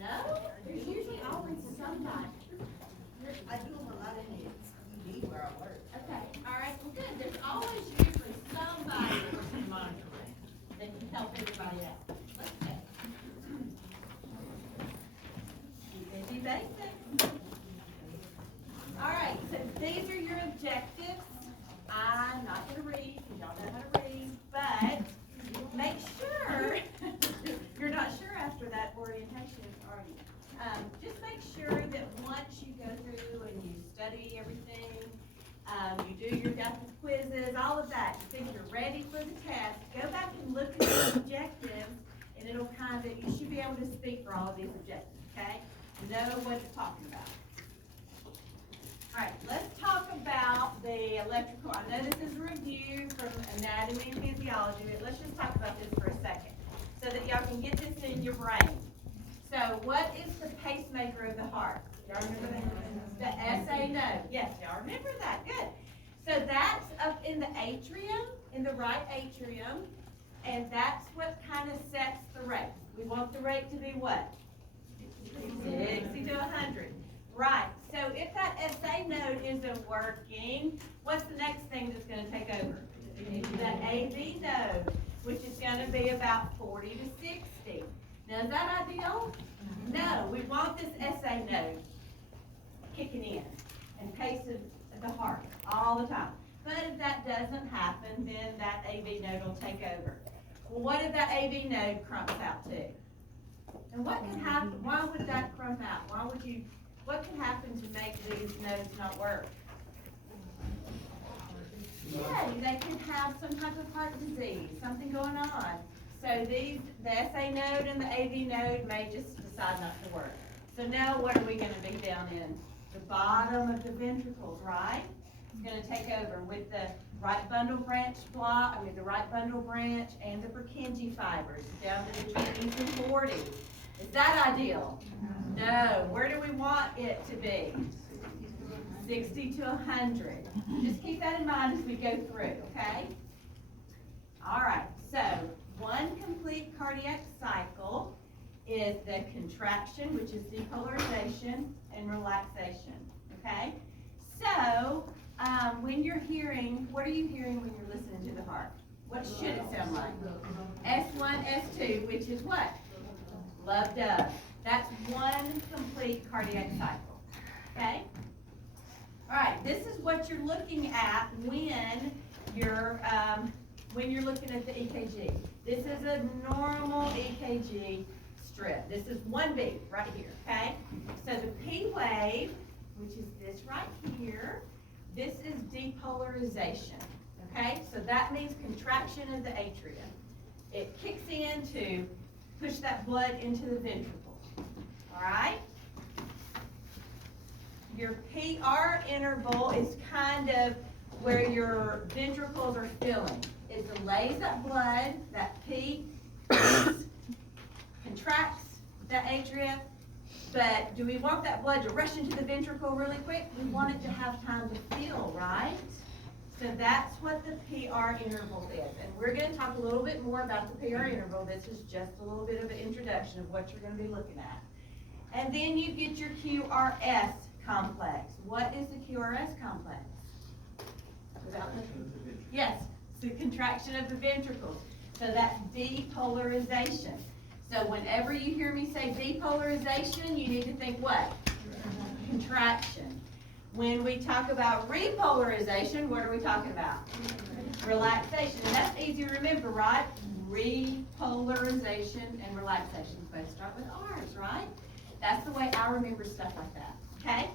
No? There's usually always somebody. I do them a lot of hits. You need where I work. Okay, all right, well, good. There's always usually somebody that's monitoring that can help everybody out. Let's go. Busy basics. All right, so these are your objectives. I'm not going to read because y'all know how to read, but make sure you're not sure after that orientation, are you? Just make sure that once you go through and you study everything, you do your adaptive quizzes, all of that, you think you're ready for the test, go back and look at the objectives, and it'll kind of, you should be able to speak for all of these objectives, okay? Know what you're talking about. All right, let's talk about the electrical. I know this is a review from anatomy and physiology, but let's just talk about this for a second so that y'all can get this in your brain. So what is the pacemaker of the heart? Y'all remember that? The SA node. Yes, y'all remember that. Good. So that's up in the atrium, in the right atrium, and that's what kind of sets the rate. We want the rate to be what? 60 to 100. Right. So if that SA node isn't working, what's the next thing that's going to take over? The AV node, which is going to be about 40 to 60. Now, is that ideal? No. We want this SA node kicking in pace the heart all the time. But if that doesn't happen, then that AV node will take over. Well, what if that AV node crumps out too? And what can happen? Why would that crump out? What can happen to make these nodes not work? Yeah, they can have some type of heart disease, something going on. So the SA node and the AV node may just decide not to work. So now what are we going to be down in? The bottom of the ventricles, right? It's going to take over with the right bundle branch the right bundle branch and the Purkinje fibers down to the 20s and 40s. Is that ideal? No. Where do we want it to be? 60 to 100. Just keep that in mind as we go through, okay? All right, so one complete cardiac cycle is the contraction, which is depolarization, and relaxation, okay? So, when you're hearing, what are you hearing when you're listening to the heart? What should it sound like? S1, S2, which is what? Love does. That's one complete cardiac cycle, okay? All right, this is what you're looking at when you're looking at the EKG. This is a normal EKG strip. This is one beat right here, okay? So the P wave, which is this right here, this is depolarization, okay? So that means contraction of the atrium. It kicks in to push that blood into the ventricle, all right? Your PR interval is kind of where your ventricles are filling. It delays that blood, that P contracts the atria, but do we want that blood to rush into the ventricle really quick? We want it to have time to fill, right? So that's what the PR interval is. And we're going to talk a little bit more about the PR interval. This is just a little bit of an introduction of what you're going to be looking at. And then you get your QRS complex. What is the QRS complex? Yes, it's the contraction of the ventricles. So that's depolarization. So whenever you hear me say depolarization, you need to think what? Contraction. When we talk about repolarization, what are we talking about? Relaxation. And that's easy to remember, right? Repolarization and relaxation. Both start with R's, right? That's the way I remember stuff like that. Okay?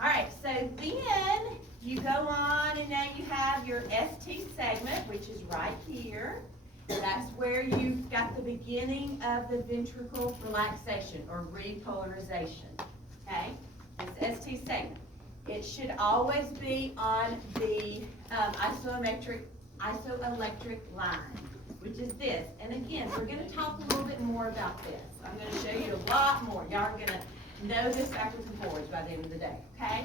All right, so then you go on and now you have your ST segment, which is right here. That's where you've got the beginning of the ventricle relaxation or repolarization. Okay? It's ST segment. It should always be on the isoelectric line, which is this. And again, we're going to talk a little bit more about this. I'm going to show you a lot more. Y'all are going to know this backwards and forwards by the end of the day, okay?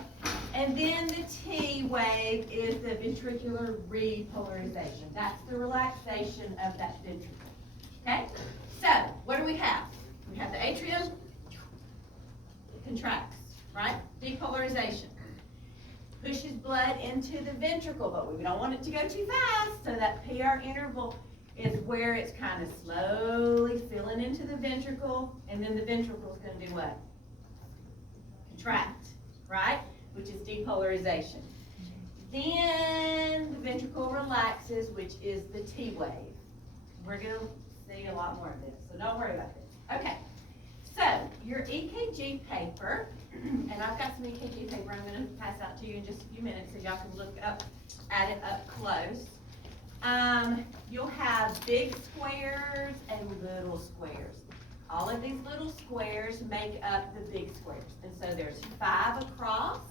And then the T wave is the ventricular repolarization. That's the relaxation of that ventricle, okay? So, what do we have? into the ventricle, but we don't want it to go too fast, so that PR interval is where it's kind of slowly filling into the ventricle, and then the ventricle is going to do what? Contract, right? Which is depolarization. Then the ventricle relaxes, which is the T wave. We're going to see a lot more of this, so don't worry about this. Okay, so your EKG paper, and I've got some EKG paper I'm going to pass out to you in just a few minutes so y'all can look up at it up close. You'll have big squares and little squares. All of these little squares make up the big squares. And so there's 5 across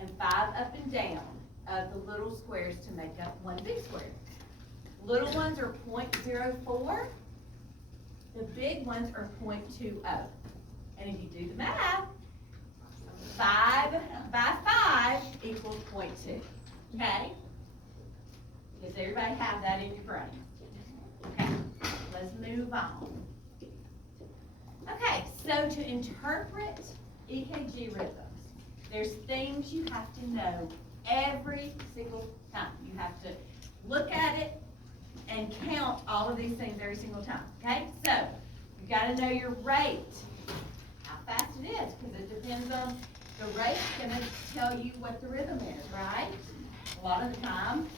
and 5 up and down of the little squares to make up one big square. Little ones are 0.04. The big ones are 0.20. And if you do the math, 5 by 5 equals 0.2. Okay? Does everybody have that in your brain? Okay, let's move on. Okay, so to interpret EKG rhythms, there's things you have to know every single time. You have to look at it and count all of these things every single time, okay? So, you gotta know your rate, how fast it is, because it depends on the rate. It's gonna tell you what the rhythm is, right? A lot of the time.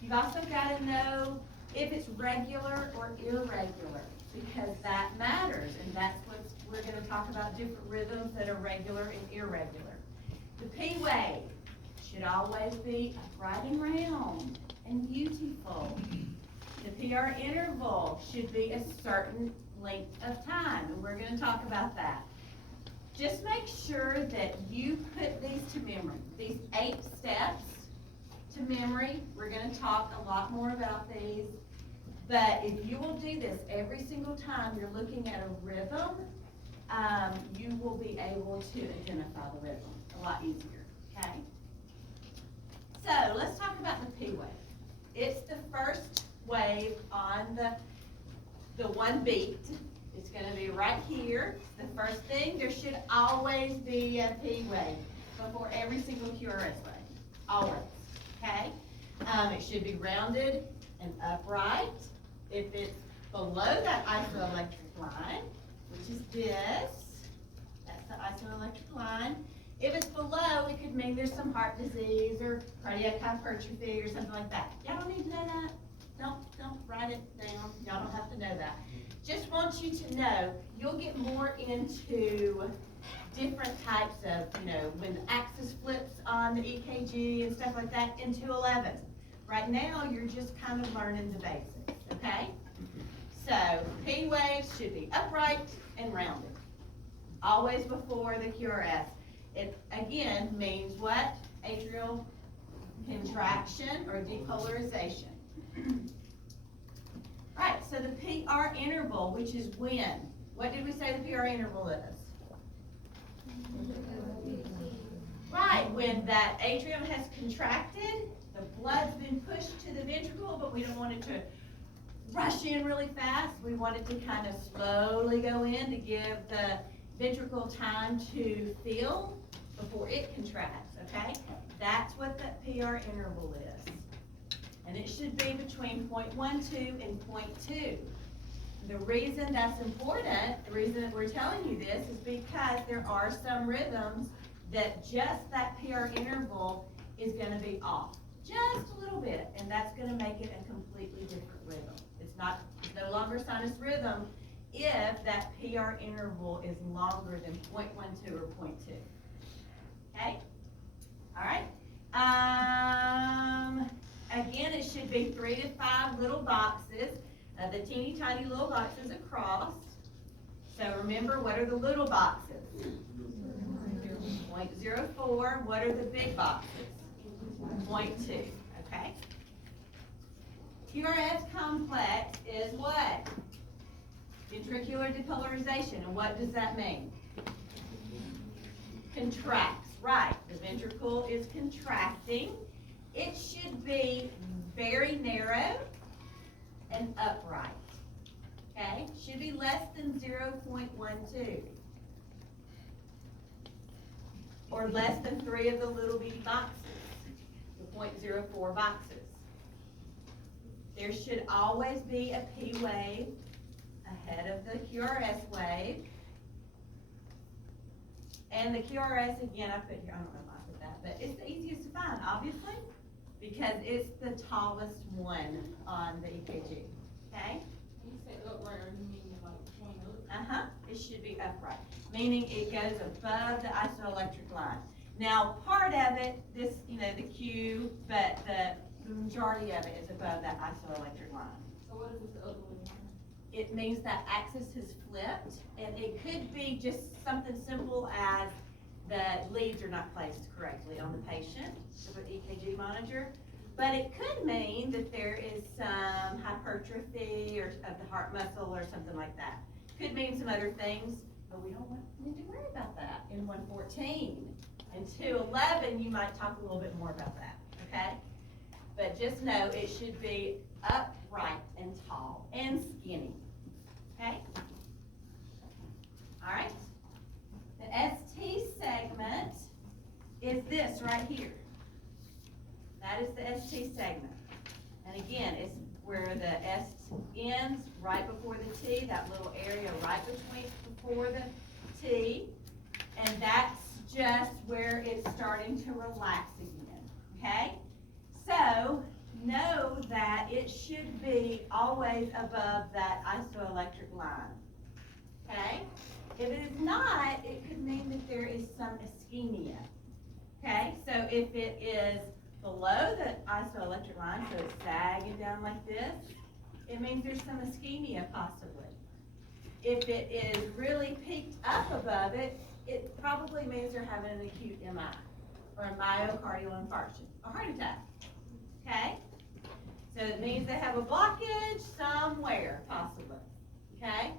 You've also gotta know if it's regular or irregular, because that matters, and that's what we're going to talk about, different rhythms that are regular and irregular. The P wave should always be upright and round and beautiful. The PR interval should be a certain length of time, and we're going to talk about that. Just make sure that you put these to memory, these 8 steps to memory. We're going to talk a lot more about these. But if you will do this every single time you're looking at a rhythm, you will be able to identify the rhythm a lot easier, okay? So let's talk about the P wave. It's the first wave on the one beat. It's going to be right here. It's the first thing. There should always be a P wave before every single QRS wave, always, okay? It should be rounded and upright. If it's below that isoelectric line, which is this, that's the isoelectric line. If it's below, it could mean there's some heart disease or cardiac hypertrophy or something like that. Y'all don't need to know that. Don't write it down. Y'all don't have to know that. Just want you to know, you'll get more into different types of, when the axis flips on the EKG and stuff like that in 211. Right now, you're just kind of learning the basics, okay? So, P waves should be upright and rounded, always before the QRS. It, again, means what? Atrial contraction or depolarization. Right, so the PR interval, which is when? What did we say the PR interval is? Right, when that atrium has contracted, the blood's been pushed to the ventricle, but we don't want it to rush in really fast. We want it to kind of slowly go in to give the ventricle time to fill before it contracts, okay? That's what that PR interval is. And it should be between 0.12 and 0.2. The reason that's important, the reason that we're telling you this is because there are some rhythms that just that PR interval is going to be off. Just a little bit, and that's going to make it a completely different rhythm. It's no longer sinus rhythm if that PR interval is longer than 0.12 or 0.2. Okay? All right. Again, it should be 3 to 5 little boxes, the teeny tiny little boxes across. So remember, what are the little boxes? 0.04. What are the big boxes? 0.2. Okay? QRS complex is what? Ventricular depolarization. And what does that mean? Contracts. Right. The ventricle is contracting. It should be very narrow and upright. Okay? Should be less than 0.12. Or less than 3 of the little bitty boxes. the .04 boxes. There should always be a P wave ahead of the QRS wave. And the QRS, again, I put here, I don't know if I put that, but it's the easiest to find, obviously, because it's the tallest one on the EKG, okay? When you say upright, are you meaning like point up? Uh-huh, it should be upright, meaning it goes above the isoelectric line. Now, part of it, this, the Q, but the majority of it is above that isoelectric line. So what is this other one? It means that axis has flipped, and it could be just something simple as the leads are not placed correctly on the patient, the EKG monitor. But it could mean that there is some hypertrophy or of the heart muscle or something like that. Could mean some other things, but we don't need to worry about that in 114. In 211, you might talk a little bit more about that, okay? But just know it should be upright and tall and skinny, okay? All right. The ST segment is this right here. That is the ST segment. And again, it's where the S ends right before the T, that little area right before the T. And that's just where it's starting to relax again, okay? So, know that it should be always above that isoelectric line, okay? If it is not, it could mean that there is some ischemia, okay? So if it is below the isoelectric line, so it's sagging down like this, it means there's some ischemia possibly. If it is really peaked up above it, it probably means they're having an acute MI, or a myocardial infarction, a heart attack, okay? So it means they have a blockage somewhere, possibly, okay?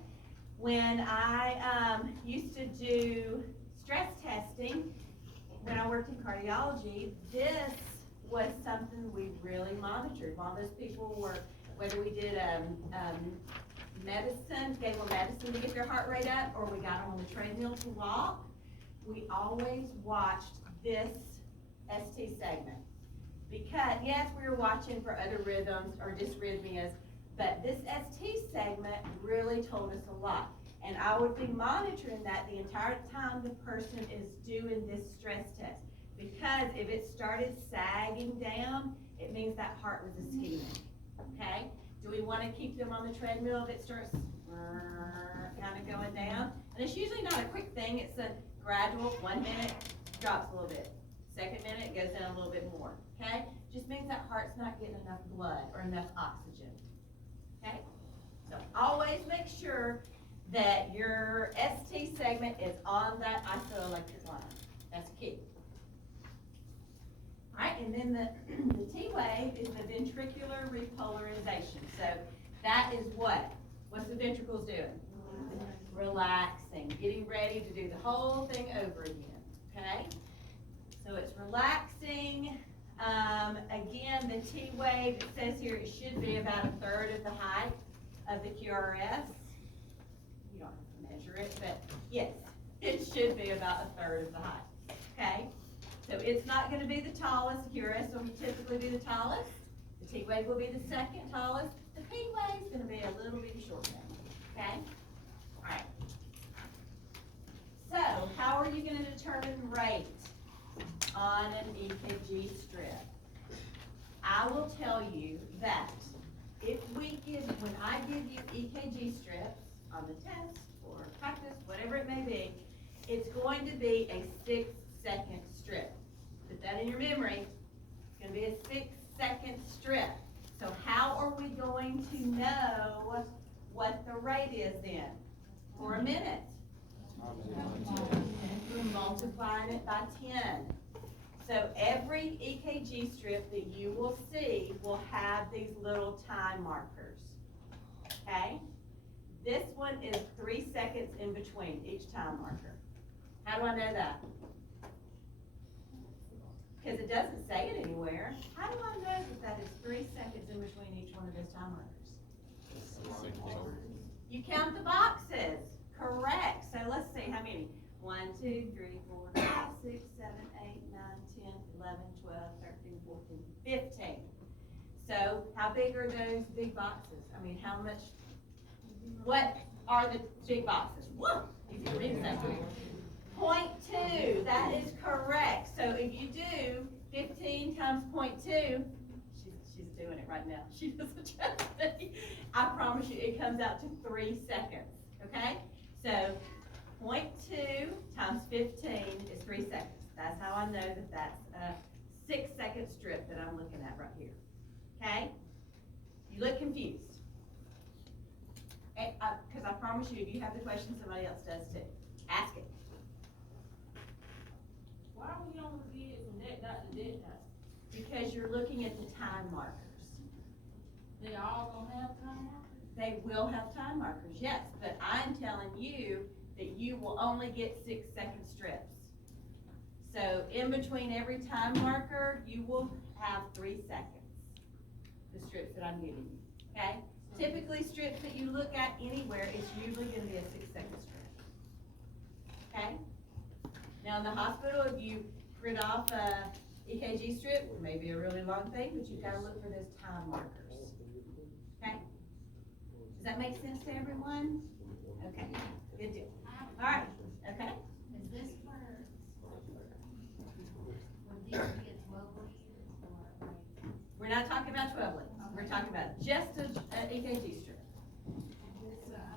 When I used to do stress testing, when I worked in cardiology, this was something we really monitored. While those people were, whether we did medicine, gave them medicine to get their heart rate up, or we got them on the treadmill to walk, we always watched this ST segment. Because, yes, we were watching for other rhythms or dysrhythmias, but this ST segment really told us a lot. And I would be monitoring that the entire time the person is doing this stress test. Because if it started sagging down, it means that heart was ischemic, okay? Do we want to keep them on the treadmill if it starts kind of going down? And it's usually not a quick thing, it's a gradual, 1 minute, drops a little bit. Second minute, goes down a little bit more, okay? Just means that heart's not getting enough blood or enough oxygen, okay? So always make sure that your ST segment is on that isoelectric line. That's key. All right, and then the T wave is the ventricular repolarization. So that is what? What's the ventricles doing? Relaxing, getting ready to do the whole thing over again, okay? So it's relaxing. Again, the T wave, it says here it should be about 1/3 of the height of the QRS. You don't have to measure it, but yes, it should be about 1/3 of the height, okay? So it's not going to be the tallest. The QRS will typically be the tallest. The T wave will be the second tallest. The P wave is going to be a little bit shorter, okay? All right. So how are you going to determine rate on an EKG strip? I will tell you that when I give you EKG strips on the test or practice, whatever it may be, it's going to be a 6-second strip. Put that in your memory. It's going to be a 6-second strip. So how are we going to know what the rate is then? For a minute. We're multiplying it by 10. So every EKG strip that you will see will have these little time markers, okay? This one is 3 seconds in between each time marker. How do I know that? Because it doesn't say it anywhere. How do I know that is 3 seconds in between each one of those time markers? You count the boxes. Correct. So let's see how many. 1, 2, 3, 4, 5, 6, 7, 8, 9, 10, 11, 12, 13, 14, 15. So how big are those big boxes? I mean, how much, what are the big boxes? Whoa, you can read that. 0.2, that is correct. So if you do 15 times 0.2, she's doing it right now. She doesn't trust me. I promise you, it comes out to 3 seconds, okay? So 0.2 times 15 is 3 seconds. That's how I know that that's a 6-second strip that I'm looking at right here, okay? You look confused. Because I promise you, if you have the question, somebody else does too. Ask it. Why are we on the bid from that dot to that dot? Because you're looking at the time markers. They all gonna have time markers? They will have time markers, yes, but I'm telling you that you will only get 6-second strips. So in between every time marker, you will have 3 seconds, the strips that I'm giving you, okay? Typically, strips that you look at anywhere, it's usually gonna be a 6-second strip, okay? Now in the hospital, if you print off a EKG strip, it may be a really long thing, but you've gotta look for those time markers, okay? Does that make sense to everyone? Okay, good deal. All right, okay? Is this for, would these be a 12 lead or like? We're not talking about 12 leads. We're talking about just an EKG strip.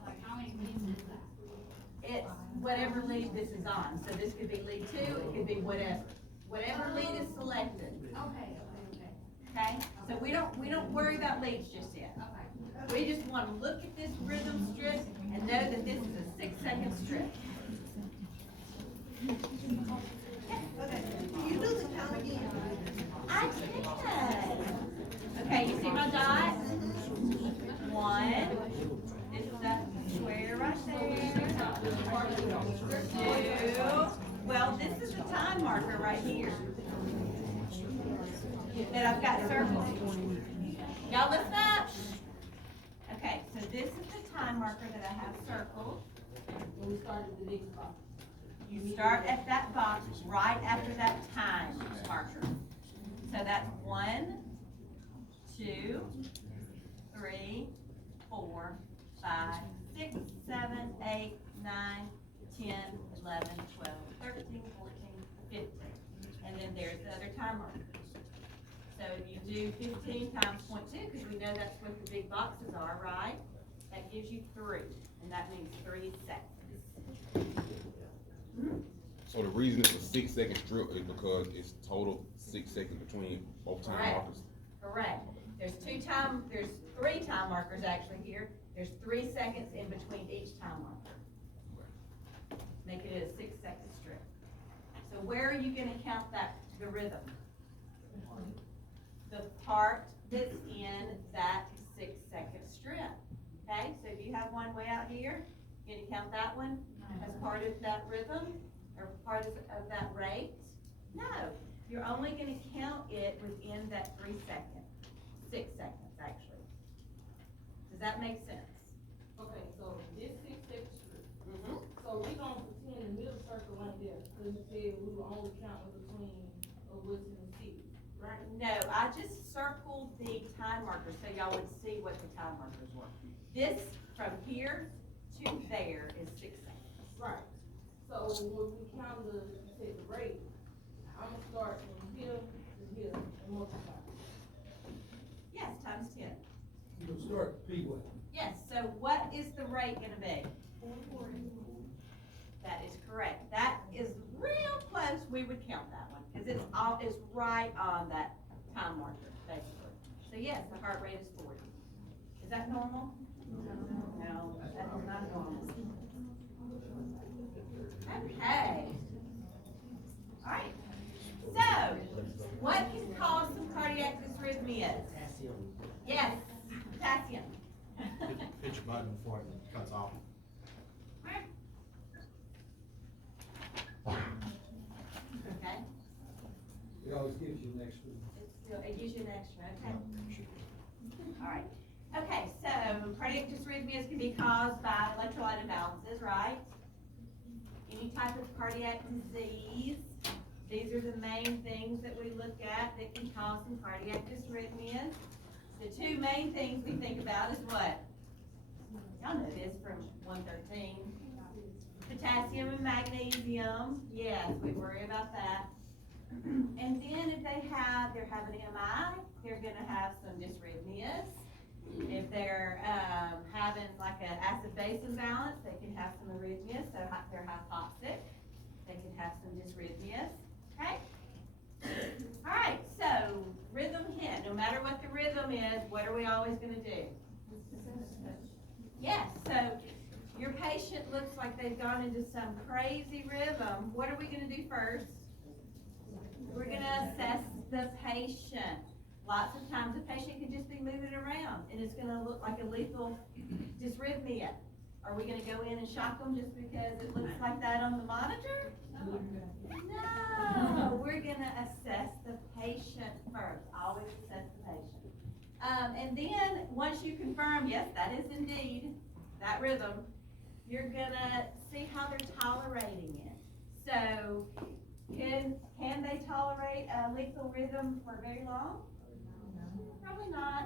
Like how many leads is that? It's whatever lead this is on. So this could be lead 2, it could be whatever. Whatever lead is selected, Okay. okay? So we don't worry about leads just yet. Okay. We just want to look at this rhythm strip and know that this is a 6-second strip. Okay, can you do the count again? I can. Okay, you see my dot? 1. This is that square right there. 2. Well, this is the time marker right here that I've got circled. Y'all listen up. Okay, so this is the time marker that I have circled. When we started the next box. You start at that box right after that time marker. So that's 1, 2, 3, 4, 5, 6, 7, 8, 9, 10, 11, 12, 13, 14, 15. And then there's the other time markers. So if you do 15 times 0.2, because we know that's what the big boxes are, right? That gives you 3, and that means 3 seconds. So the reason it's a 6-second strip is because it's total 6 seconds between both time Correct. markers. Correct. There's 3 time markers actually here. There's 3 seconds in between each time marker. Make it a 6-second strip. So where are you gonna count the rhythm? The part that's in that 6-second strip. Okay, so if you have one way out here, you're gonna count that one as part of that rhythm or part of that rate? No, you're only gonna count it within that 3 seconds, 6 seconds actually. Does that make sense? Okay, so this 6-second strip. Mm-hmm. So we gonna pretend the middle circle right there, cause you said we were only counting between Woodson and City, right? No, I just circled the time markers so y'all would see what the time markers were. This from here to there is 6 seconds. Right. So when we count the, you said the rate, I'm gonna start from here to here and multiply. Yes, times 10. You'll start P way. Yes, so what is the rate gonna be? That is correct. That is real close. We would count that one because it's right on that time marker, basically. So yes, the heart rate is 40. Is that normal? No, that is not normal. Okay. All right. So, what can cause some cardiac dysrhythmias? Yes, potassium. Hit your button before it cuts off. Okay. It always gives you an extra. It gives you an extra, okay. All right. Okay, so cardiac dysrhythmias can be caused by electrolyte imbalances, right? any type of cardiac disease. These are the main things that we look at that can cause some cardiac dysrhythmias. The two main things we think about is what? Y'all know this from 113. Potassium and magnesium. Yes, we worry about that. And then if they're having MI, they're gonna have some dysrhythmias. If they're having like an acid-base imbalance, they can have some arrhythmias, so they're hypoxic. They can have some dysrhythmias, okay? All right, so rhythm hint, no matter what the rhythm is, what are we always gonna do? Yes, so your patient looks like they've gone into some crazy rhythm. What are we gonna do first? We're gonna assess the patient. Lots of times the patient can just be moving around and it's gonna look like a lethal dysrhythmia. Are we gonna go in and shock them just because it looks like that on the monitor? No, we're gonna assess the patient first. Always assess the patient. And then once you confirm, yes, that is indeed that rhythm, you're gonna see how they're tolerating it. So, can they tolerate a lethal rhythm for very long? Probably not,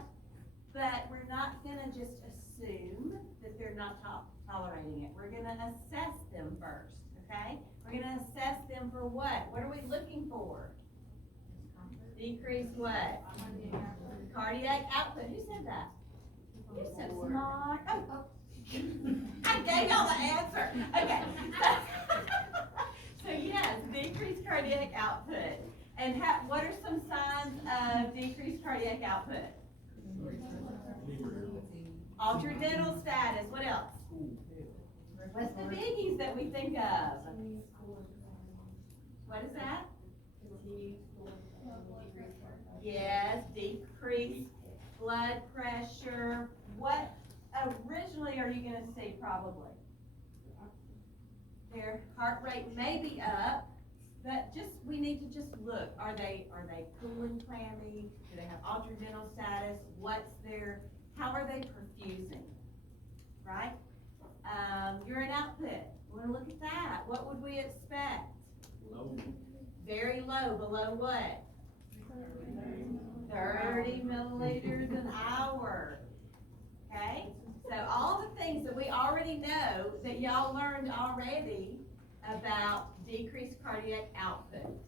but we're not gonna just assume that they're not tolerating it. We're gonna assess them first, okay? We're gonna assess them for what? What are we looking for? Decrease what? Cardiac output. Who said that? You're so smart. Oh. I gave y'all the answer. Okay. So yes, decreased cardiac output. And what are some signs of decreased cardiac output? Altered dental status. What else? What's the biggies that we think of? What is that? Yes, decreased blood pressure. What originally are you going to see probably? Their heart rate may be up, but we need to just look. Are they cool and clammy? Do they have altered dental status? How are they perfusing? Right? Urine output. We want to look at that. What would we expect? Low. Very low. Below what? 30 milliliters an hour. Okay? So all the things that we already know that y'all learned already about decreased cardiac output.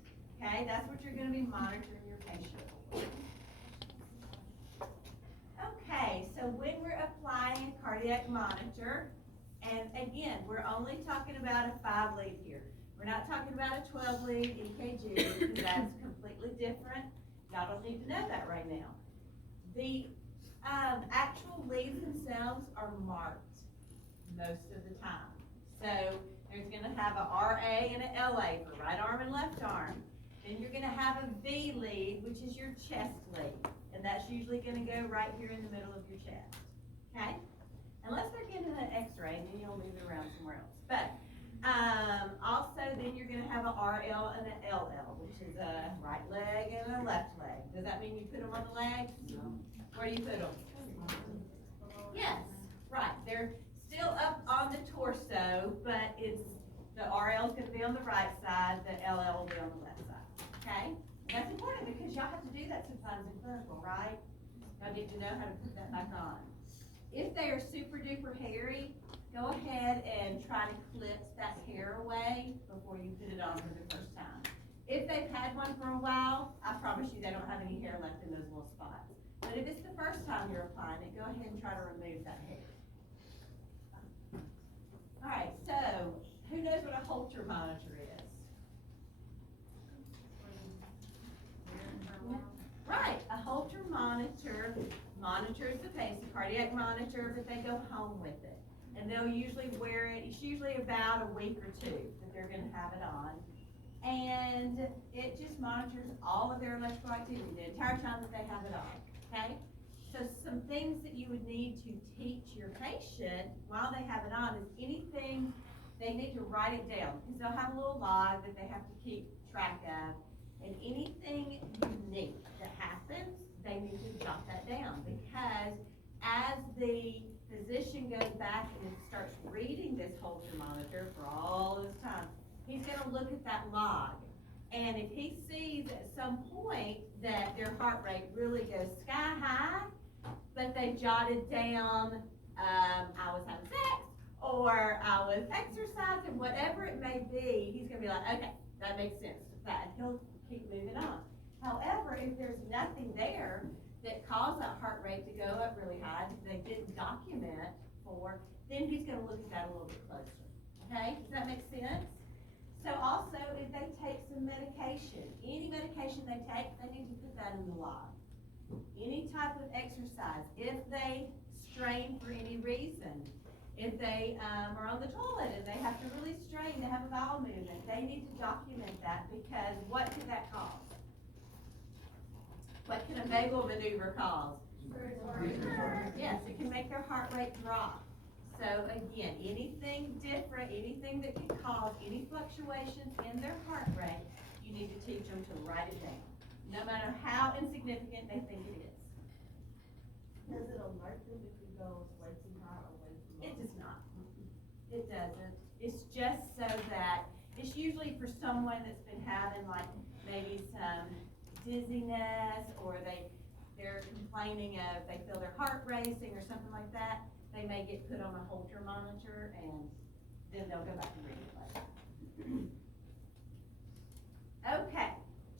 Okay? That's what you're going to be monitoring your patient for. Okay, so when we're applying a cardiac monitor, and again, we're only talking about a 5-lead here. We're not talking about a 12-lead EKG, because that's completely different. Y'all don't need to know that right now. The actual leads themselves are marked most of the time. So there's going to have a RA and an LA for right arm and left arm. Then you're going to have a V lead, which is your chest lead. And that's usually going to go right here in the middle of your chest. Okay? Unless they're getting an x-ray, then you'll move it around somewhere else. But also then you're going to have a RL and an LL, which is a right leg and a left leg. Does that mean you put them on the legs? No. Where do you put them? Yes, right. They're still up on the torso, but the RL is going to be on the right side, the LL will be on the left side. Okay? And that's important because y'all have to do that sometimes in clinical, right? Y'all need to know how to put that back on. If they are super duper hairy, go ahead and try to clip that hair away before you put it on for the first time. If they've had one for a while, I promise you they don't have any hair left in those little spots. But if it's the first time you're applying it, go ahead and try to remove that hair. All right, so who knows what a Holter monitor is? Right, a Holter monitor monitors the pace, a cardiac monitor, but they go home with it. And they'll usually wear it, it's usually about a week or two that they're gonna have it on. And it just monitors all of their electrical activity the entire time that they have it on, okay? So some things that you would need to teach your patient while they have it on is anything, they need to write it down, because they'll have a little log that they have to keep track of. And anything unique that happens, they need to jot that down, because as the physician goes back and starts reading this Holter monitor for all this time, he's gonna look at that log. And if he sees at some point that their heart rate really goes sky high, but they jotted down, I was having sex, or I was exercising, whatever it may be, he's gonna be like, okay, that makes sense, that, and he'll keep moving on. However, if there's nothing there that caused that heart rate to go up really high, that they didn't document for, then he's gonna look at that a little bit closer, okay? Does that make sense? So also, if they take some medication, any medication they take, they need to put that in the log. Any type of exercise, if they strain for any reason, if they are on the toilet and they have to really strain, they have a bowel movement, they need to document that, because what could that cause? What can a vagal maneuver cause? Yes, it can make their heart rate drop. So again, anything different, anything that can cause any fluctuations in their heart rate, you need to teach them to write it down, no matter how insignificant they think it is. Does it alert them if it goes way too high or way too low? It does not. It doesn't. It's just so that, it's usually for someone that's been having like maybe some dizziness, or they're complaining of, they feel their heart racing or something like that. They may get put on a Holter monitor, and then they'll go back and read it later. Okay,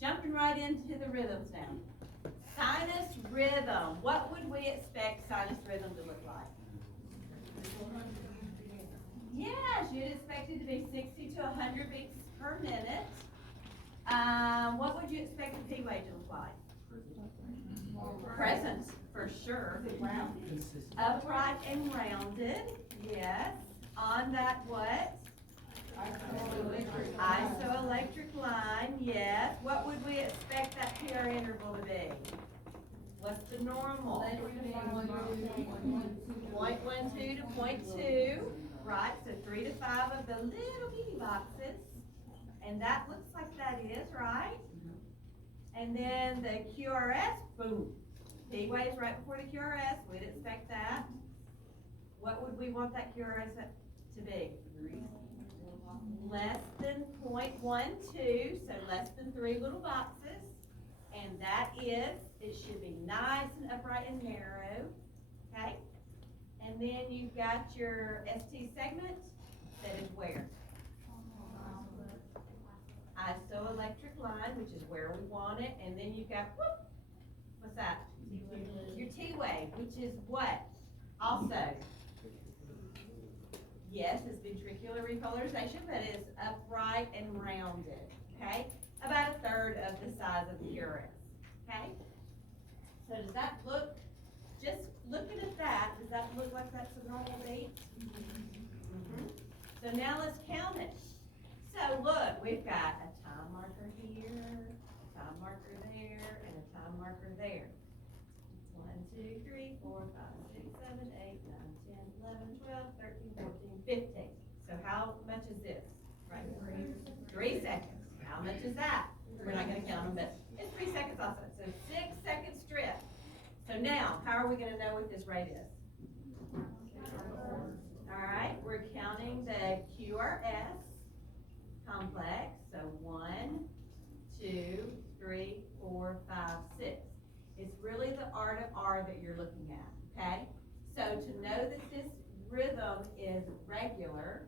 jumping right into the rhythms now. Sinus rhythm. What would we expect sinus rhythm to look like? Yes, you'd expect it to be 60 to 100 beats per minute. What would you expect the P wave to look like? Present, for sure. Upright and rounded, yes. On that what? Isoelectric line, yes. What would we expect that PR interval to be? What's the normal? 0.12 to 0.2, right? So 3 to 5 of the little bitty boxes. And that looks like that is, right? And then the QRS, boom. P waves right before the QRS, we'd expect that. What would we want that QRS to be? Less than 0.12, so less than 3 little boxes. And that is, it should be nice and upright and narrow, okay? And then you've got your ST segment that is where? Isoelectric line, which is where we want it, and then you've got, whoop, what's that? Your T wave, which is what? Also, yes, it's ventricular repolarization, but it's upright and rounded, okay? About a third of the size of the QRS, okay? So does that look, just looking at that, does that look like that's a normal beat? So now let's count it. So look, we've got a time marker here, a time marker there, and a time marker there. 1, 2, 3, 4, 5, 6, 7, 8, 9, 10, 11, 12, 13, 14, 15. So how much is this? Right, 3 seconds. How much is that? We're not gonna count them, but it's 3 seconds also. So 6-second strip. So now, how are we gonna know what this rate is? All right, we're counting the QRS complex. So 1, 2, 3, 4, 5, 6. It's really the R to R that you're looking at, okay? So to know that this rhythm is regular,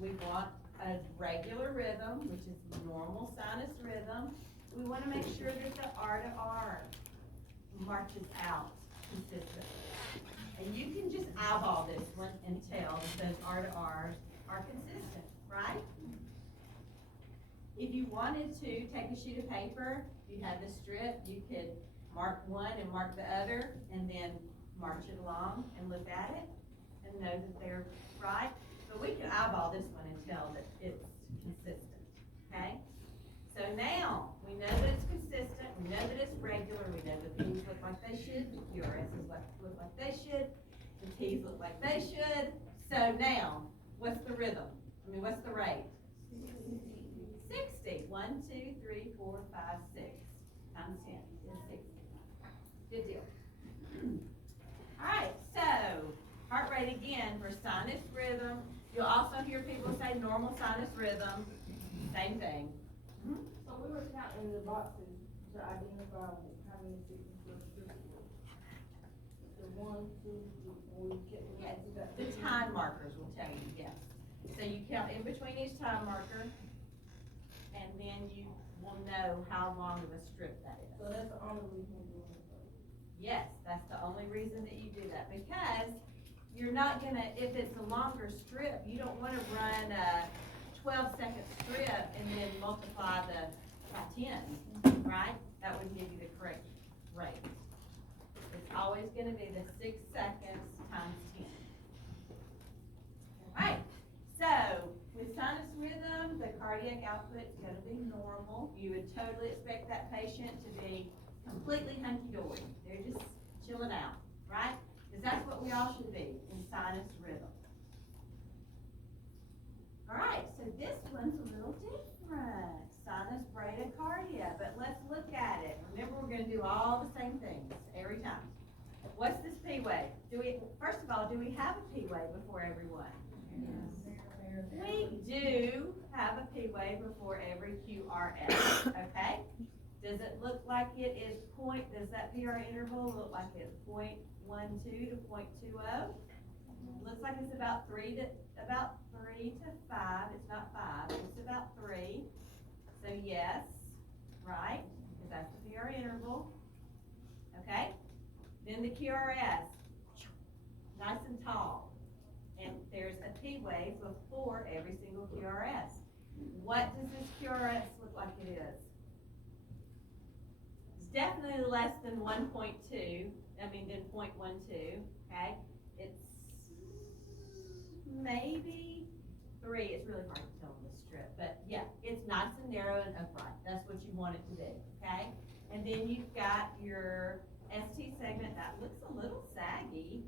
we want a regular rhythm, which is normal sinus rhythm. We want to make sure that the R to R marches out consistently. And you can just eyeball this one and tell that those R to R's are consistent, right? If you wanted to take a sheet of paper, you had the strip, you could mark one and mark the other, and then march it along and look at it and know that they're right. But we can eyeball this one and tell that it's consistent, okay? So now, we know that it's consistent, we know that it's regular, we know the P's look like they should, the QRS's look like they should, the T's look like they should. So now, what's the rhythm? What's the rate? 60. 1, 2, 3, 4, 5, 6 times 10 is 60. Good deal. All right, so also hear people say normal sinus rhythm, same thing. So we were counting the boxes to identify how many seconds per strip was. The 1, 2, 3, 4, we kept. Yes, the time markers will tell you, yes. So you count in between each time marker, and then you will know how long of a strip that is. So that's the only reason we're doing it. Yes, that's the only reason that you do that, because you're not gonna, if it's a longer strip, you don't wanna run a 12-second strip and then multiply by 10, right? That would give you the correct rate. It's always gonna be the 6 seconds times 10. Alright, so with sinus rhythm, the cardiac output's gonna be normal. You would totally expect that patient to be completely hunky-dory. They're just chilling out, right? Because that's what we all should be in sinus rhythm. Alright, so this one's a little different. Sinus bradycardia, but let's look at it. Remember, we're gonna do all the same things every time. What's this P wave? First of all, do we have a P wave before everyone? We do have a P wave before every QRS, okay? Does it look like it is does that PR interval look like it's 0.12 to 0.20? Looks like it's about 3 to 5. It's not 5, it's about 3. So yes, right, because that's the PR interval. Okay? Then the QRS, nice and tall. And there's a P wave before every single QRS. What does this QRS look like it is? It's definitely less than 1.2, than 0.12, okay? It's maybe 3, it's really hard to tell on this strip, but yeah, it's nice and narrow and upright. That's what you want it to be, okay? And then you've got your ST segment that looks a little saggy.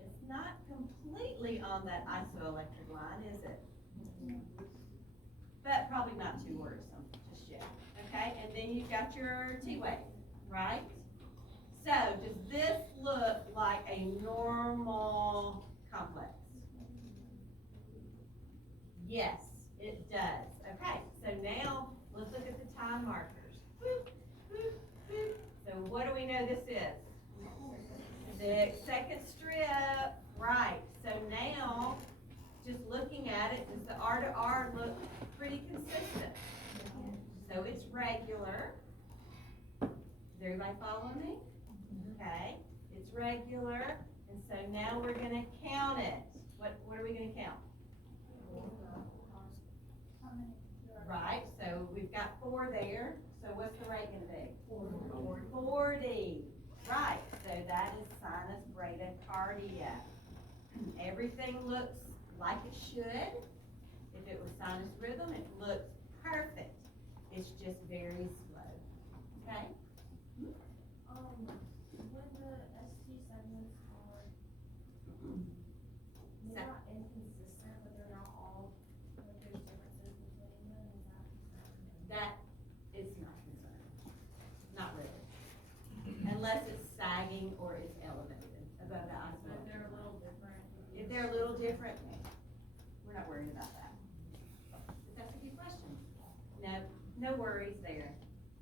It's not completely on that isoelectric line, is it? But probably not too worrisome just yet, okay? And then you've got your T wave, right? So does this look like a normal complex? Yes, it does. Okay, so now let's look at the time markers. Boop, boop, boop. So what do we know this is? The second strip, right. So now, just looking at it, does the R to R look pretty consistent? So it's regular. Is everybody following me? Okay, it's regular, and so now we're gonna count it. What are we gonna count? Right, so we've got 4 there, so what's the rate gonna be? 40. Right, so that is sinus bradycardia. Everything looks like it should. If it was sinus rhythm, it looks perfect. It's just very slow, okay? When the ST segments are, they're not inconsistent, but they're not all, like there's differences between them, is that? That is not concerning, not really. Unless it's sagging or it's elevated above the But isoelectric. they're a little different. If they're a little different, we're not worried about that. But that's a good question. No worries there.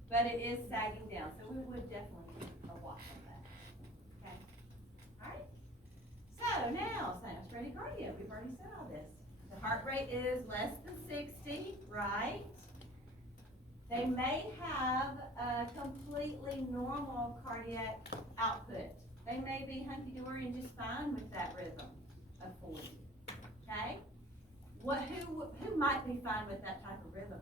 But it is sagging down, so we would definitely keep a watch on that. Okay? Alright? So now, sinus bradycardia, we've already said all this. The heart rate is less than 60, right? They may have a completely normal cardiac output. They may be hunky-dory and just fine with that rhythm of 40, okay? Who might be fine with that type of rhythm?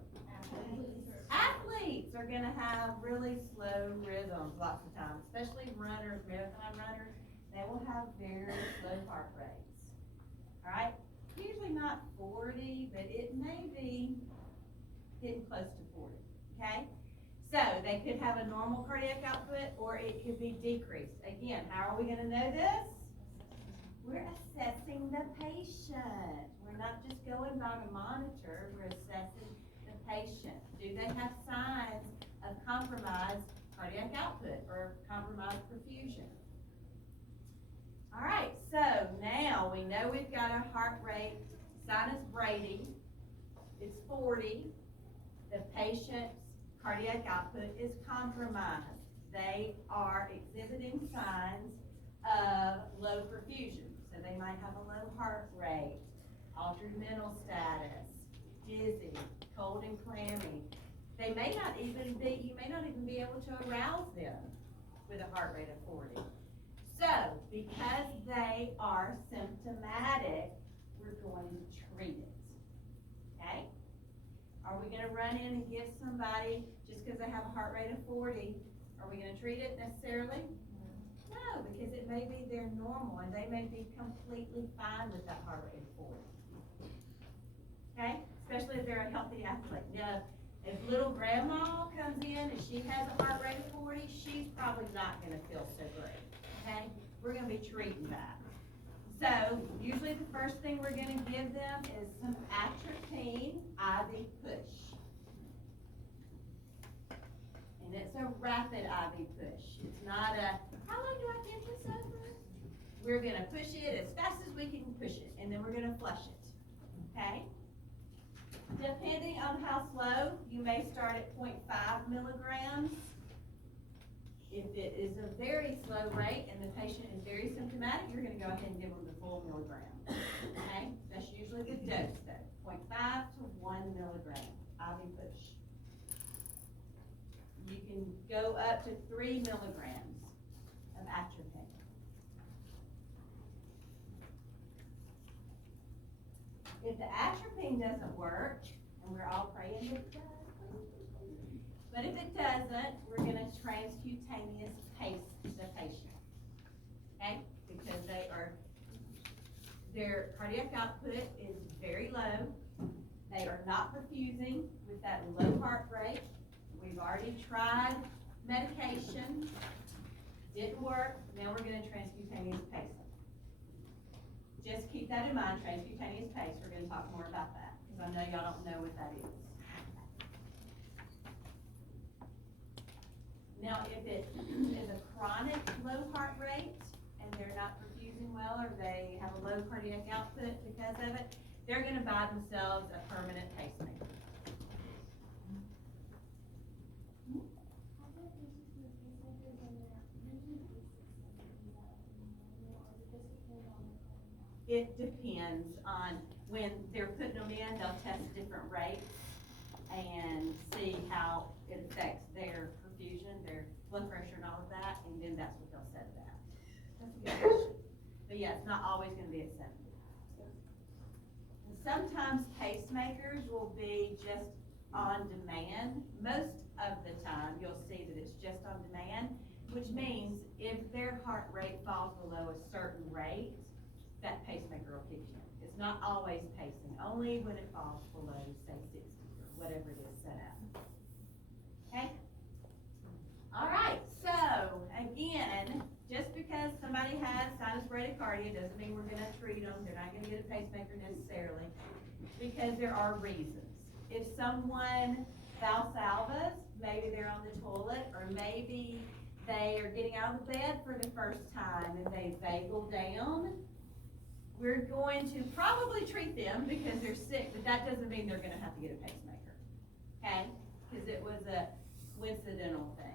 Athletes are gonna have really slow rhythms lots of times, especially runners, marathon runners. They will have very slow heart rates, all right? Usually not 40, but it may be getting close to 40, okay? So they could have a normal cardiac output or it could be decreased. Again, how are we gonna know this? We're assessing the patient. We're not just going by the monitor, we're assessing the patient. Do they have signs of compromised cardiac output or compromised perfusion? All right, so now we know we've got a heart rate sinus Brady, it's 40. The patient's cardiac output is compromised. They are exhibiting signs of low perfusion. So they might have a low heart rate, altered mental status, dizzy, cold and clammy. They may not even be, you may not even be able to arouse them with a heart rate of 40. So, because they are symptomatic, we're going to treat it, okay? Are we gonna run in and give somebody, just because they have a heart rate of 40, are we gonna treat it necessarily? No, because it may be their normal, and they may be completely fine with that heart rate of 40. Okay, especially if they're a healthy athlete. Now, if little grandma comes in and she has a heart rate of 40, she's probably not gonna feel so great, okay? We're gonna be treating that. So, usually the first thing we're gonna give them is some atropine IV push. And it's a rapid IV push. It's not a, how long do I give this over? We're gonna push it as fast as we can push it, and then we're gonna flush it, okay? Depending on how slow, you may start at 0.5 milligrams. If it is a very slow rate and the patient is very symptomatic, you're gonna go ahead and give them the full milligram, okay? That's usually the dose though, 0.5 to 1 milligram IV push. You can go up to 3 milligrams of atropine. If the atropine doesn't work, and we're all praying it does, but if it doesn't, we're gonna transcutaneous pace the patient, okay? Because their cardiac output is very low. They are not perfusing with that low heart rate. We've already tried medication, didn't work, now we're gonna transcutaneous pace them. Just keep that in mind, transcutaneous pace, we're gonna talk more about that, because I know y'all don't know what that is. Now, if it is a chronic low heart rate, and they're not perfusing well, or they have a low cardiac output because of it, they're gonna buy themselves a permanent pacemaker. It depends on when they're putting them in, they'll test different rates and see how it affects their perfusion, their blood pressure and all of that, and then that's what they'll set it at. That's a good question. But yeah, it's not always gonna be at 70. And sometimes pacemakers will be just on demand. Most of the time, you'll see that it's just on demand, which means if their heart rate falls below a certain rate, that pacemaker will kick in. It's not always pacing, only when it falls below, say, 60 or whatever it is set at. Okay? All right, so again, just because somebody has sinus bradycardia doesn't mean we're gonna treat them. They're not gonna get a pacemaker necessarily, because there are reasons. If someone valsalvas, maybe they're on the toilet, or maybe they are getting out of the bed for the first time and they vagal down, we're going to probably treat them because they're sick, but that doesn't mean they're gonna have to get a pacemaker, okay? Because it was a coincidental thing.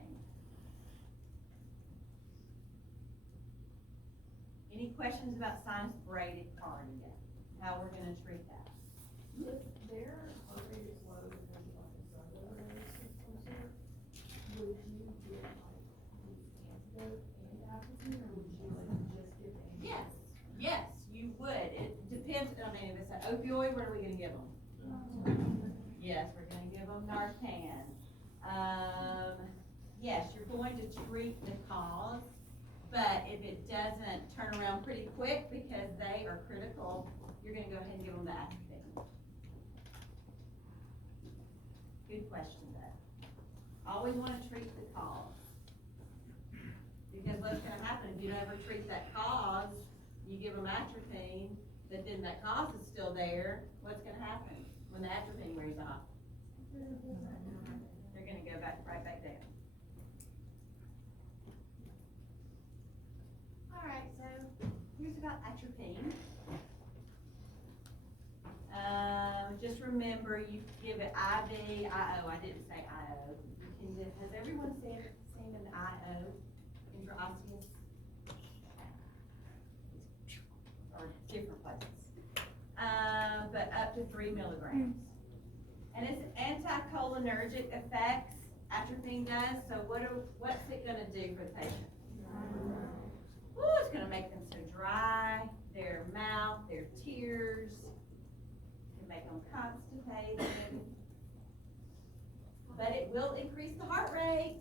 Any questions about sinus bradycardia? How we're gonna treat that? If their heart rate is low, and there's like a sublunar system sort, would you give like the antidote and atropine, or would you like just give the antidote? Yes, yes, you would. It depends, I mean, if it's an opioid, what are we gonna give them? Yes, we're gonna give them Narcan. Yes, you're going to treat the cause, but if it doesn't turn around pretty quick because they are critical, you're gonna go ahead and give them the atropine. Good question though. Always wanna treat the cause. Because what's gonna happen, if you don't ever treat that cause, you give them atropine, but then that cause is still there, what's gonna happen when the atropine wears off? They're gonna go right back down. All right, so here's about atropine. just remember, you give it IV, IO, I didn't say IO. You can, has everyone seen an IO, intraosseous? Or different places. But up to 3 milligrams. And it's anticholinergic effects, atropine does, so what's it gonna do for the patient? Ooh, it's gonna make them so dry, their mouth, their tears, it can make them constipated. But it will increase the heart rate.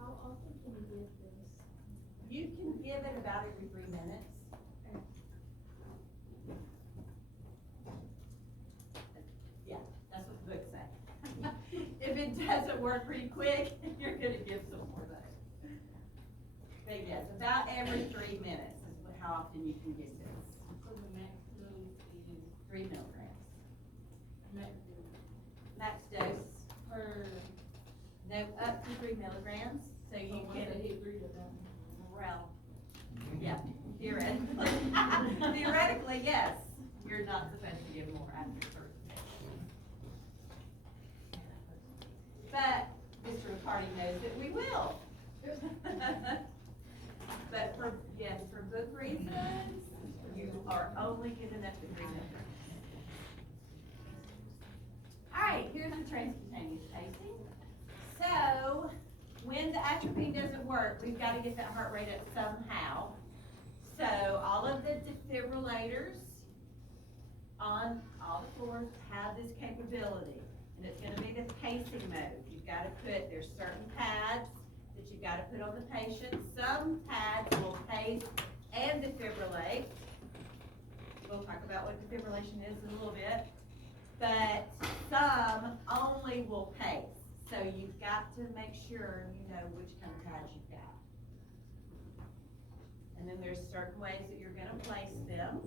How often can you give this? You can give it about every 3 minutes. Yeah, that's what the book says. If it doesn't work pretty quick, you're gonna give some more of those. But yes, about every 3 minutes is how often you can give this. So the max dose is 3 milligrams. max Max dose, per, no, up to 3 milligrams, so you once can, they hit 3 of them. well, yeah, theoretically. Theoretically, yes, you're not supposed to give more after a certain dose. But Mr. McCarty knows that we will. But for, yes, for good reasons, you are only giving up to 3 milligrams. All right, here's the transcutaneous pacing. So, when the atropine doesn't work, we've got to get that heart rate up somehow. So, all of the defibrillators on all the floors have this capability, and it's going to be the pacing mode. You've got to put, there's certain pads that you've got to put on the patient. Some pads will pace and defibrillate. We'll talk about what defibrillation is in a little bit. But some only will pace. So you've got to make sure you know which kind of pads you've got. And then there's certain ways that you're going to place them.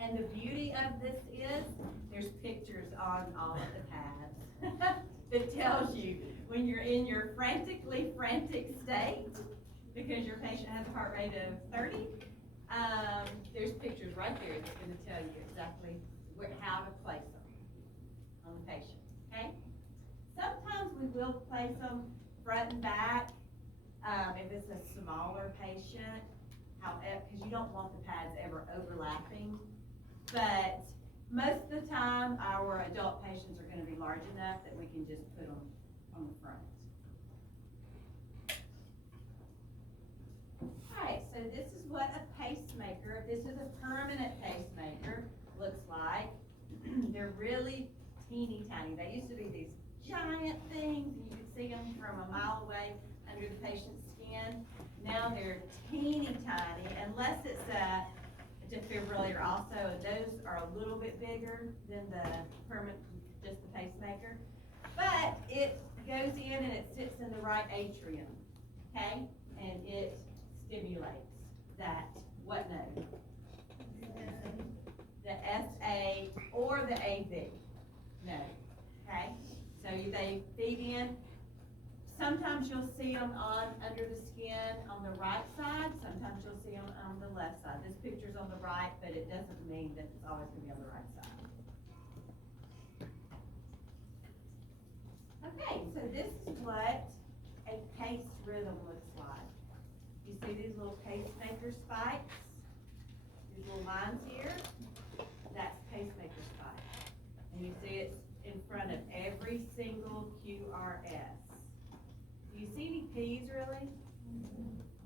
And the beauty of this is there's pictures on all of the pads that tells you when you're in your frantically frantic state because your patient has a heart rate of 30. There's pictures right there that's going to tell you exactly how to place them on the patient, okay? Sometimes we will place them front and back if it's a smaller patient, because you don't want the pads ever overlapping. But most of the time, our adult patients are going to be large enough that we can just put them on the front. Alright, so this is what a pacemaker, this is a permanent pacemaker, looks like. They're really teeny tiny. They used to be these giant things, and you could see them from a mile away under the patient's skin. Now they're teeny tiny, unless it's a defibrillator also, and those are a little bit bigger than the permanent, just the pacemaker. But it goes in and it sits in the right atrium, okay? And it stimulates that, what node? The SA or the AB node, okay? So they feed in. Sometimes you'll see them under the skin on the right side, sometimes you'll see them on the left side. This picture's on the right, but it doesn't mean that it's always gonna be on the right side. Okay, so this is what a pace rhythm looks like. You see these little pacemaker spikes? These little lines here? That's pacemaker spike. And you see it's in front of every single QRS. Do you see any P's really?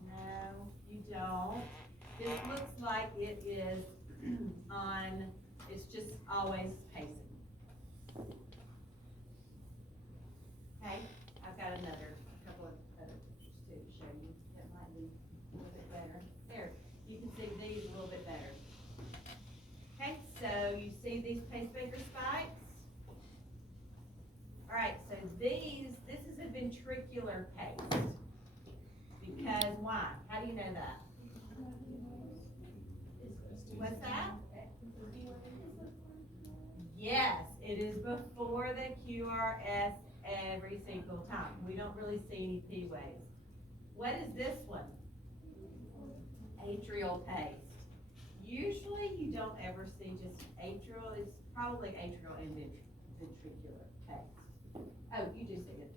No, you don't. This looks like it is it's just always pacing. Okay, I've got a couple of other pictures too to show you that might be a little bit better. There, you can see these a little bit better. Okay, so you see these pacemaker spikes? All right, so this is a ventricular pace. Because why? How do you know that? What's that? Yes, it is before the QRS every single time. We don't really see any P waves. What is this one? Atrial pace. Usually you don't ever see just atrial. It's probably atrial and ventricular case. Oh, you do see it,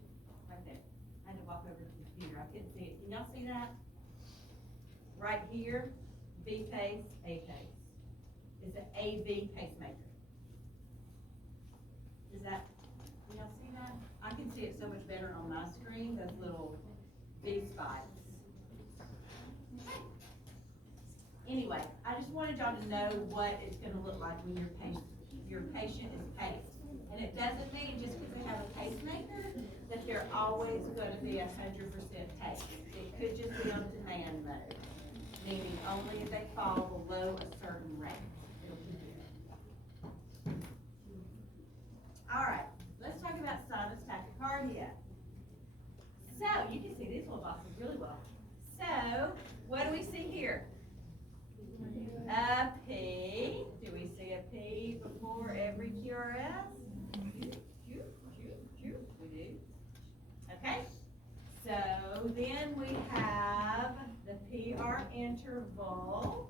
right there. I had to walk over to the computer, I couldn't see it. Can y'all see that? Right here, B pace, A pace. It's an AV pacemaker. Is that, can y'all see that? I can see it so much better on my screen, those little V spikes. Anyway, I just wanted y'all to know what it's gonna look like when your patient is paced. And it doesn't mean just because they have a pacemaker that they're always gonna be 100% paced. It could just be on demand mode, meaning only if they fall below a certain rate. It'll keep it. All right, let's talk about sinus tachycardia. So, you can see these little boxes really well. So, what do we see here? A P. Do we see a P before every QRS? We do. Okay. So then we have the PR interval.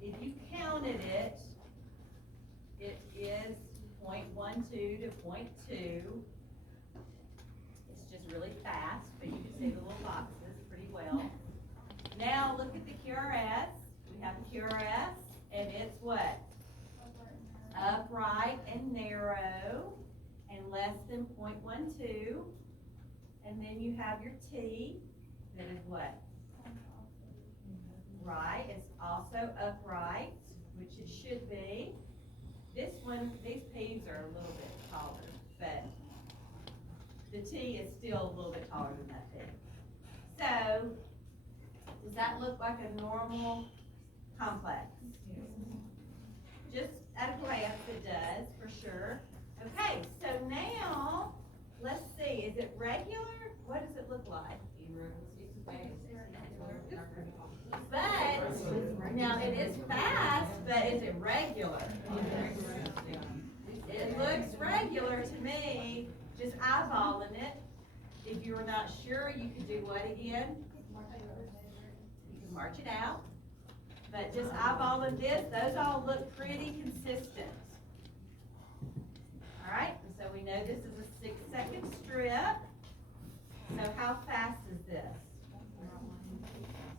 If you counted it, it is 0.12 to 0.2. It's just really fast, but you can see the little boxes pretty well. Now look at the QRS. We have the QRS, and it's what? Upright and narrow, and less than 0.12. And then you have your T, that is what? Right, it's also upright, which it should be. This one, these P's are a little bit taller, but the T is still a little bit taller than that P. So, does that look like a normal complex? Just at a glance, it does, for sure. Okay, so now, let's see, is it regular? What does it look like? But, now it is fast, but is it regular? It looks regular to me, just eyeballing it. If you were not sure, you could do what again? You can march it out. But just eyeballing this, those all look pretty consistent. All right, and so we know this is a 6-second strip. So how fast is this?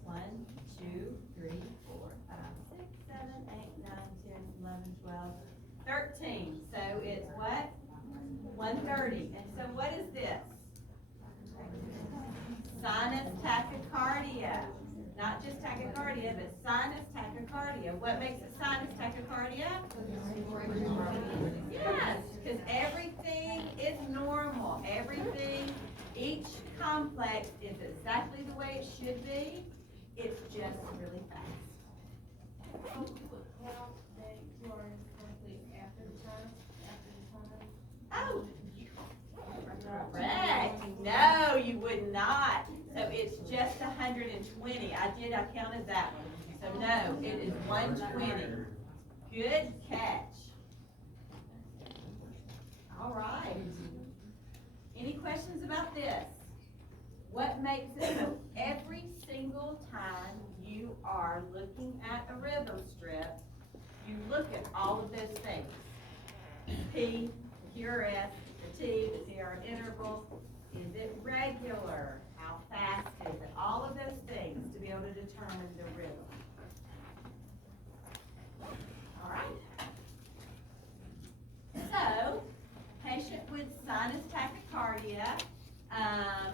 1, 2, 3, 4, 5, 6, 7, 8, 9, 10, 11, 12, 13. So it's what? 130. And so what is this? Sinus tachycardia. Not just tachycardia, but sinus tachycardia. What makes it sinus tachycardia? Yes, because everything is normal. Everything, each complex is exactly the way it should be. It's just really fast. Oh, correct. No, you would not. So it's just 120. I counted that one. So no, it is 120. Good catch. All right. Any questions about this? What makes it so every single time you are looking at a rhythm strip, you look at all of those things. P, the QRS, the T, the PR interval. Is it regular? How fast is it? All of those things to be able to determine the rhythm. All right. So, patient with sinus tachycardia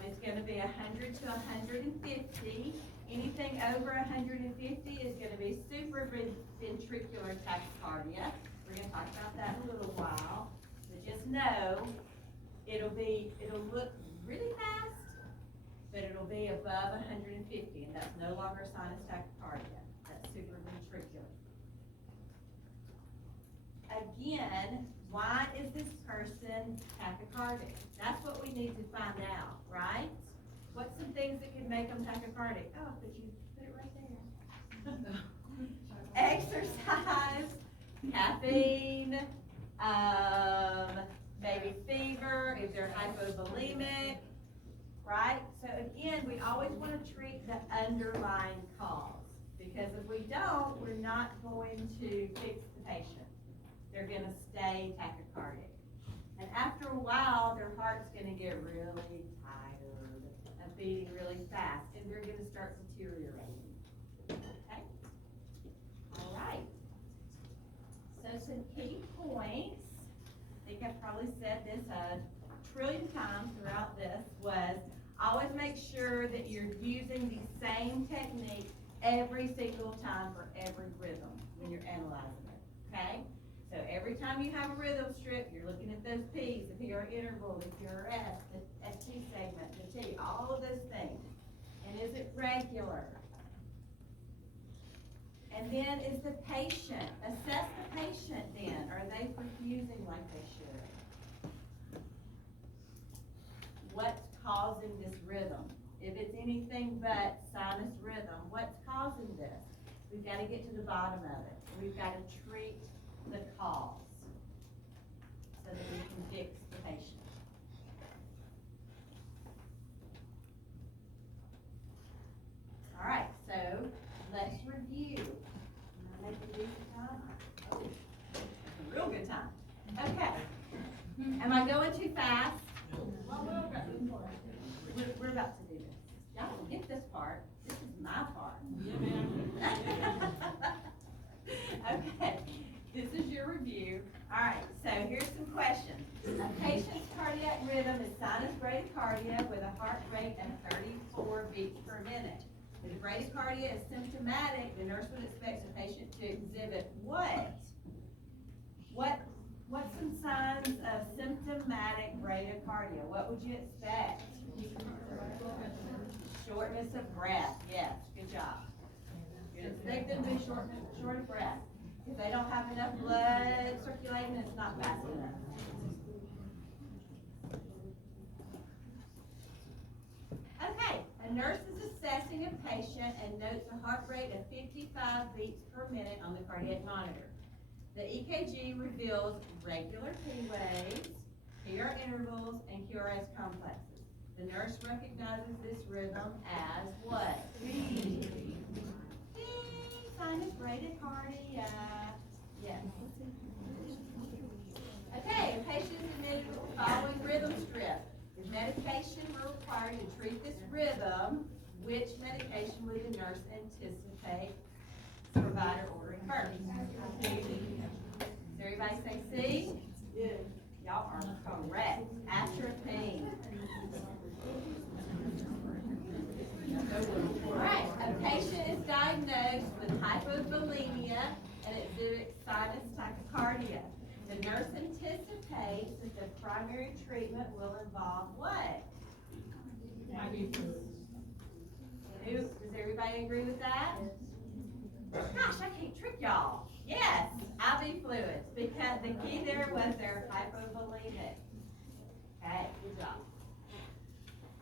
is going to be 100 to 150. Anything over 150 is going to be supraventricular tachycardia. We're going to talk about that in a little while. But just know, it'll look really fast, but it'll be above 150, and that's no longer sinus tachycardia. That's supraventricular. Again, why is this person tachycardic? That's what we need to find out, right? What's some things that could make them tachycardic? Oh, but you put it right there. Exercise, caffeine, maybe fever, if they're hypovolemic, right? So again, we always want to treat the underlying cause, because if we don't, we're not going to fix the patient. they're gonna stay tachycardic. And after a while, their heart's gonna get really tired of beating really fast, and they're gonna start deteriorating. Okay? All right. So some key points, I think I've probably said this a trillion times throughout this, was always make sure that you're using the same technique every single time for every rhythm when you're analyzing it, okay? So every time you have a rhythm strip, you're looking at those P's, the PR interval, the QRS, the ST segment, the T, all of those things. And is it regular? And then is the patient, assess the patient then. Are they perfusing like they should? What's causing this rhythm? If it's anything but sinus rhythm, what's causing this? We've got to get to the bottom of it. We've got to treat the cause so that we can fix the patient. All right, so let's review. Am I making a decent time? Oh, a real good time. Okay. Am I going too fast? We're about to do this. Y'all don't get this part. This is my part. Okay, this is your review. All right, so here's some questions. A patient's cardiac rhythm is sinus bradycardia with a heart rate of 34 beats per minute. If bradycardia is symptomatic, the nurse would expect the patient to exhibit what? What's some signs of symptomatic bradycardia? What would you expect? Shortness of breath. Yes, good job. You'd expect them to be short of breath. If they don't have enough blood circulating, it's not fast enough. Okay, a nurse is assessing a patient and notes a heart rate of 55 beats per minute on the cardiac monitor. The EKG reveals regular P waves, PR intervals, and QRS complexes. The nurse recognizes this rhythm as what? B. Sinus bradycardia. Yes. Okay, a patient is admitted with the following rhythm strip. If medication were required to treat this rhythm, which medication would the nurse anticipate the provider ordering first? Does everybody say C? Yes. Y'all are correct. Atropine. Alright, a patient is diagnosed with hypovolemia and exhibits sinus tachycardia. The nurse anticipates that the primary treatment will involve what? Does everybody agree with that? Gosh, I can't trick y'all. Yes, IV fluids, because the key there was they're hypovolemic. Okay, good job.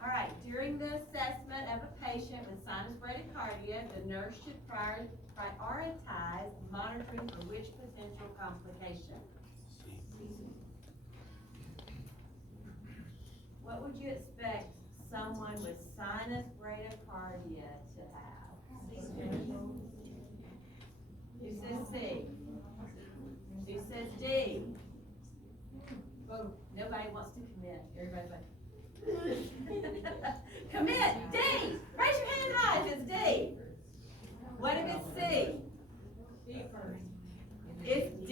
All right, during the assessment of a patient with sinus bradycardia, the nurse should prioritize monitoring for which potential complication? What would you expect someone with sinus bradycardia to have? Who says C? Who says D? Nobody wants to commit. Everybody's like, commit, D! Raise your hand high if it's D. What if it's C? It's D.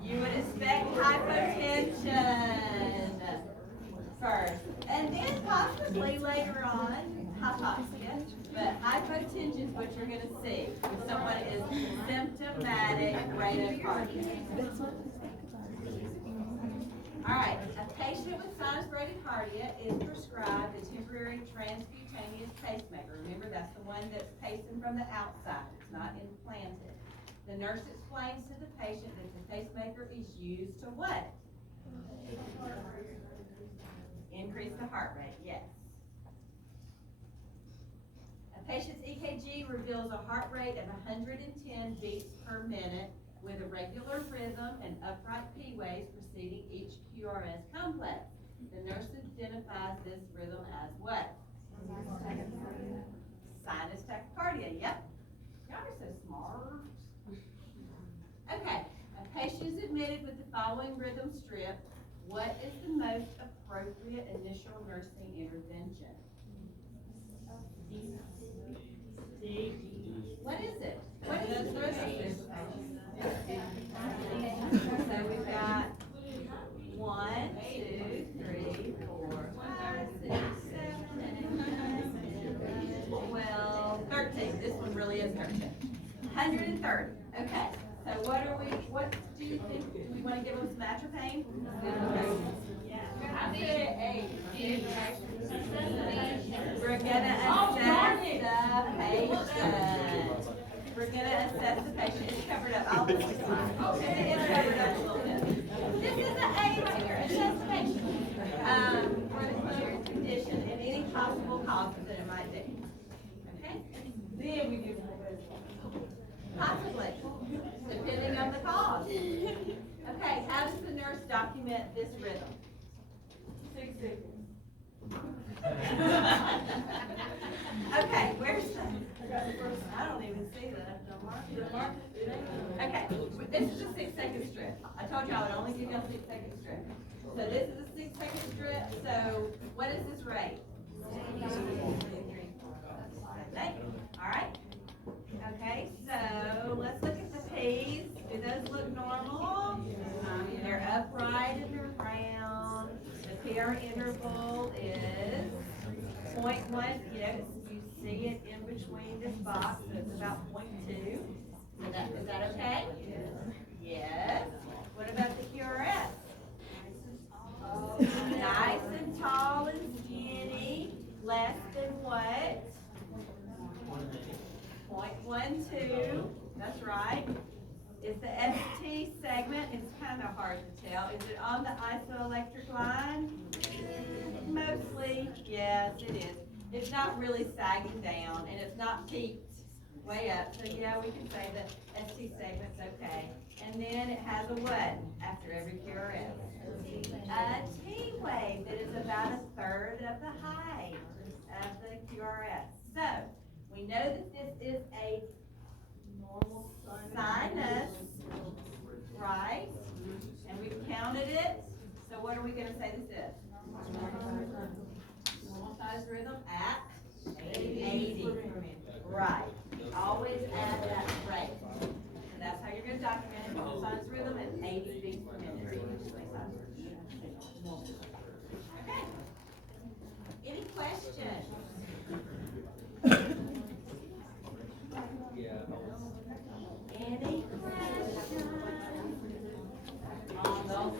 You would expect hypotension first. And then possibly later on, hypoxia. But hypotension is what you're going to see if someone is symptomatic bradycardia. All right, a patient with sinus bradycardia is prescribed a temporary transcutaneous pacemaker. Remember, that's the one that's pacing from the outside. It's not implanted. The nurse explains to the patient that the pacemaker is used to what? Increase the heart rate, yes. A patient's EKG reveals a heart rate of 110 beats per minute with a regular rhythm and upright P waves preceding each QRS complex. The nurse identifies this rhythm as what? Sinus tachycardia, yep. Y'all are so smart. Okay, a patient is admitted with the following rhythm strip, what is the most appropriate initial nursing intervention? What is it? What is the rhythm strip? So we've got 1, 2, 3, 4, 5, 6, 7, 8, 9, 10, 12, 13. This one really is 13. 130. Okay. So what do you think? Do we want to give them some atropine? I did it. We're gonna assess the patient. We're gonna assess the patient. It's covered up. I'll just okay, it's covered up a little bit. This is the A right here. Assess the patient. For the clinical condition and any possible causes that it might be. Okay? Then we give them a possibly, depending on the cause. Okay, how does the nurse document this rhythm? 6 seconds. Okay, where's the? I don't even see that. Okay, this is a 6-second strip. I told you I would only give you a 6-second strip. So this is a 6-second strip. So what is this rate? All right. Okay, so let's look at the P's. Do those look normal? They're upright and they're round. The PR interval is 0.1. You see it in between this box, so it's about 0.2. Is that okay? Yes. What about the QRS? Nice and tall and skinny. Less than what? 0.12. That's right. Is the ST segment, it's kind of hard to tell. Is it on the isoelectric line? Mostly, yes, it is. It's not really sagging down and it's not peaked way up. So yeah, we can say that ST segment's okay. And then it has a what after every QRS? A T wave that is about 1/3 of the height of the QRS. So we know that this is a normal sinus, right? And we've counted it. So what are we going to say this is? Normal size rhythm at 80. Right. Always at that rate. So that's how you're going to document it. Normal size rhythm at 80 beats per minute. Okay. Any questions? Any questions? On those?